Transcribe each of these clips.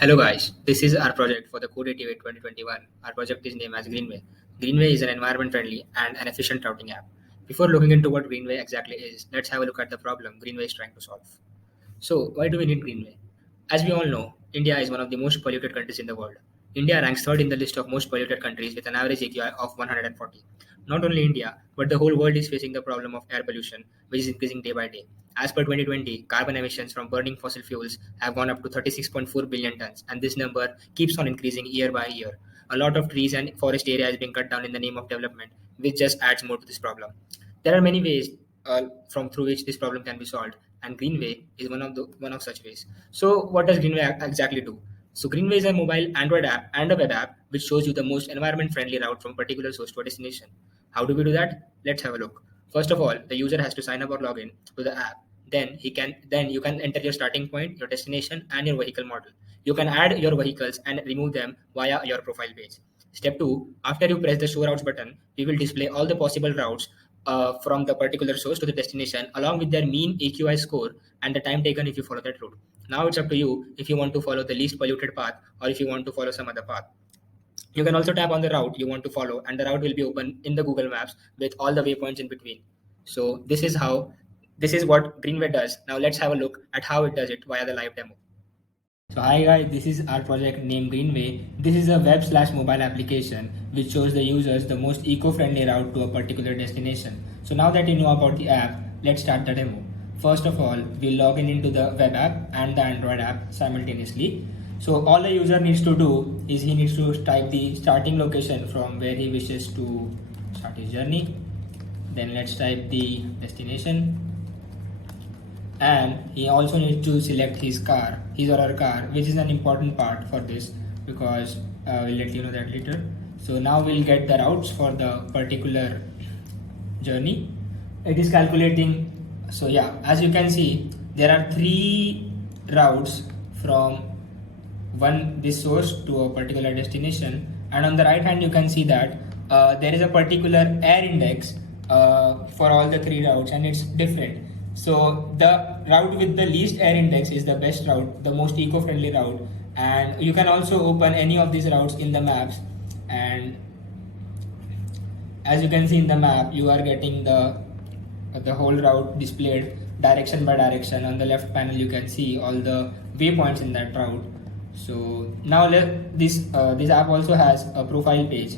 Hello guys, this is our project for the Code 88 2021. Our project is named as Greenway. Greenway is an environment friendly and an efficient routing app. Before looking into what Greenway exactly is, let's have a look at the problem Greenway is trying to solve. So, why do we need Greenway? As we all know, India is one of the most polluted countries in the world. India ranks third in the list of most polluted countries with an average AQI of 140. Not only India, but the whole world is facing the problem of air pollution, which is increasing day by day. As per 2020, carbon emissions from burning fossil fuels have gone up to 36.4 billion tons, and this number keeps on increasing year by year. A lot of trees and forest area is being cut down in the name of development, which just adds more to this problem. There are many ways from through which this problem can be solved, and Greenway is one of such ways. So, what does Greenway exactly do? So, Greenway is a mobile Android app and a web app which shows you the most environment-friendly route from a particular source to a destination. How do we do that? Let's have a look. First of all, the user has to sign up or log in to the app. Then you can enter your starting point, your destination, and your vehicle model. You can add your vehicles and remove them via your profile page. Step 2, after you press the show routes button, we will display all the possible routes from the particular source to the destination along with their mean AQI score and the time taken if you follow that route. Now it's up to you if you want to follow the least polluted path or if you want to follow some other path. You can also tap on the route you want to follow and the route will be open in the Google Maps with all the waypoints in between. So this is what Greenway does. Now let's have a look at how it does it via the live demo. So hi guys, this is our project named Greenway. This is a web/mobile application which shows the users the most eco-friendly route to a particular destination. So now that you know about the app, let's start the demo. First of all, we'll log in into the web app and the Android app simultaneously. So all the user needs to do is he needs to type the starting location from where he wishes to start his journey. Then let's type the destination, and he also needs to select his or her car, which is an important part for this because we'll let you know that later. So now we'll get the routes for the particular journey. It is calculating. So yeah, as you can see, there are 3 routes from this source to a particular destination, and on the right hand you can see that there is a particular air index for all the 3 routes, and it's different. So the route with the least air index is the best route, the most eco-friendly route, and you can also open any of these routes in the maps, and as you can see in the map you are getting the whole route displayed direction by direction. On the left panel you can see all the waypoints in that route. So now this app also has a profile page.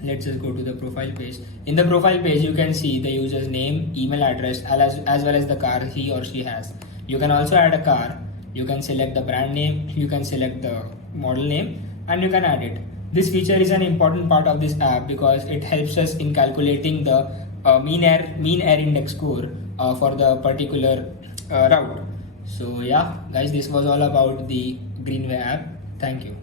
Let's just go to the profile page. In the profile page, you can see the user's name, email address, as well as the car he or she has. You can also add a car. You can select the brand name, you can select the model name, and you can add it. This feature is an important part of this app because it helps us in calculating the mean air index score for the particular route. So yeah, guys, this was all about the Greenway app. Thank you.